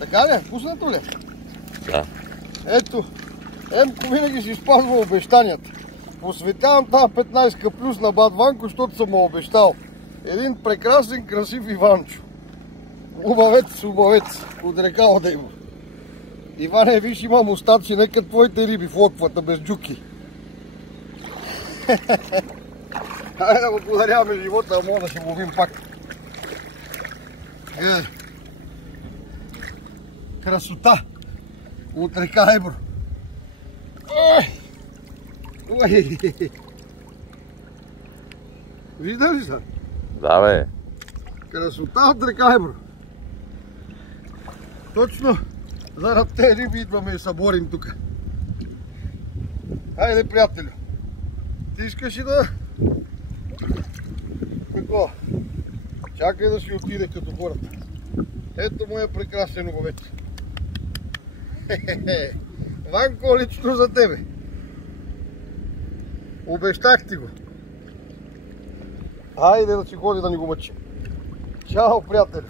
Така ли? Пуснато ли? Да. Ето, Емко винаги си спазва обещанията. Посветявам тази 15 плюс на бат Ванко, защото съм му обещал. Един прекрасен, красив Иванчо. Убавец, от река Одейбо. Иване, виж, имам остатъци, нека твоите риби в локвата, без джуки. Хайде да му подаряваме живота, а мога да ще ловим пак. Красота от река Ебро. Вижда ли са? Да, бе. Красота от река Ебро. Точно заради тези риби идваме и съборим тук. Хайде, приятелю. Ти искаш и да... Какво? Чакай да си отиде като хората. Ето моя прекрасен ловец. Ванко, лично за тебе. Обещах ти го. Хайде да си ходи да ни го мъчи. Чао, приятели.